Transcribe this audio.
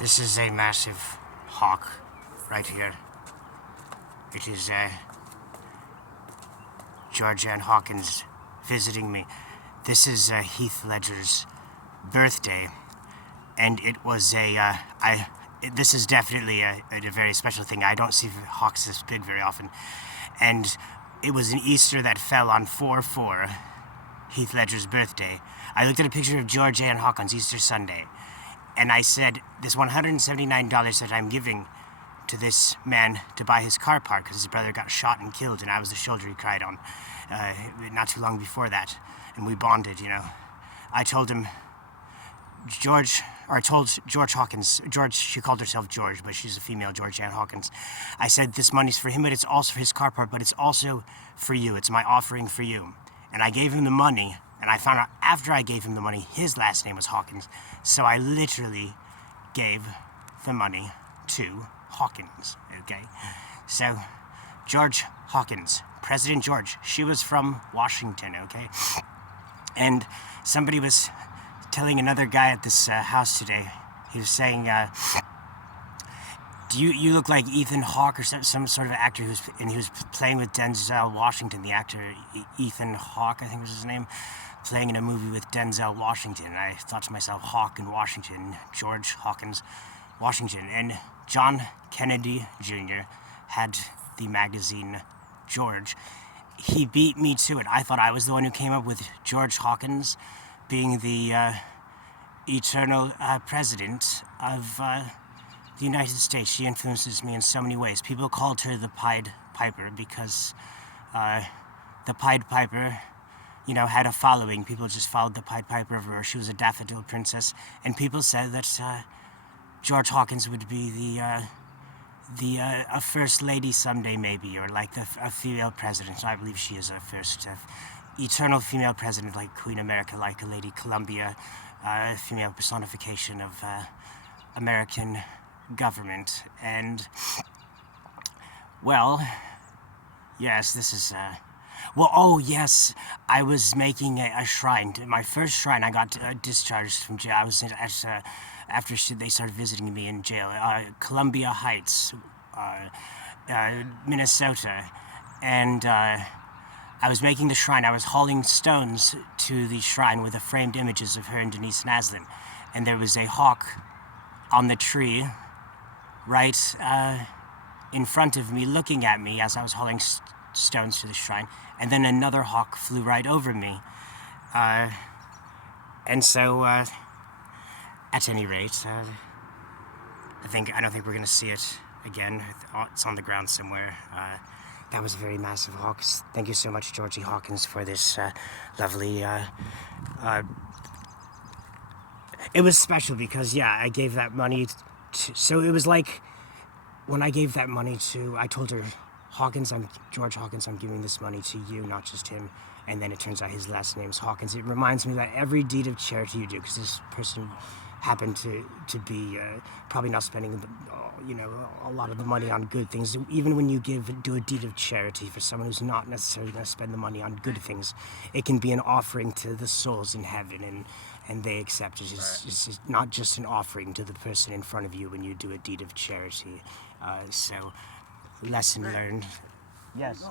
This is a massive hawk right here. It is George and Hawkins visiting me. This is Heath Ledger's birthday, and it was this is definitely a very special thing. I don't see hawks this big very often, and it was an Easter that fell on 4/4, Heath Ledger's birthday. I looked at a picture of George and Hawkins Easter Sunday, and I said, this $179 that I'm giving to this man to buy his car part because his brother got shot and killed, and I was the shoulder he cried on not too long before that, and we bonded, you know. I told him, I told George Hawkins, she called herself George, but she's a female, George Ann Hawkins. I said, this money's for him, but it's also for his car part, but it's also for you. It's my offering for you. And I gave him the money, and I found out after I gave him the money, his last name was Hawkins. So I literally gave the money to Hawkins, okay? So, George Hawkins, President George, she was from Washington, okay? And somebody was telling another guy at this house today, he was saying, you look like Ethan Hawke or some sort of actor and he was playing with Denzel Washington, the actor Ethan Hawke, I think was his name, playing in a movie with Denzel Washington. And I thought to myself, Hawke in Washington, George Hawkins, Washington. And John Kennedy Jr. had the magazine George. He beat me to it. I thought I was the one who came up with George Hawkins being the eternal president of the United States. She influences me in so many ways. People called her the Pied Piper because the Pied Piper, you know, had a following. People just followed the Pied Piper everywhere. She was a daffodil princess, and people said that George Hawkins would be a first lady someday, maybe, or like a female president. So I believe she is a first eternal female president, like Queen America, like a Lady Columbia, female personification of American government. And well, yes, this is well, oh yes, I was making a shrine. My first shrine, I got discharged from jail. I was after they started visiting me in jail, Columbia Heights, Minnesota, and I was making the shrine. I was hauling stones to the shrine with the framed images of her and Denise Naslin, and there was a hawk on the tree right in front of me, looking at me as I was hauling stones to the shrine, and then another hawk flew right over me. And so, at any rate, I don't think we're gonna see it again. It's on the ground somewhere. That was a very massive hawk. Thank you so much, Georgie Hawkins, for this lovely. It was special because, yeah, I gave that money so it was like when I gave that money I told her, Hawkins, George Hawkins, I'm giving this money to you, not just him. And then it turns out his last name is Hawkins. It reminds me that every deed of charity you do, because this person happened to be probably not spending, you know, a lot of the money on good things. Even when you do a deed of charity for someone who's not necessarily going to spend the money on good things, it can be an offering to the souls in heaven, and they accept it. It's not just an offering to the person in front of you when you do a deed of charity. So, lesson learned. Yes.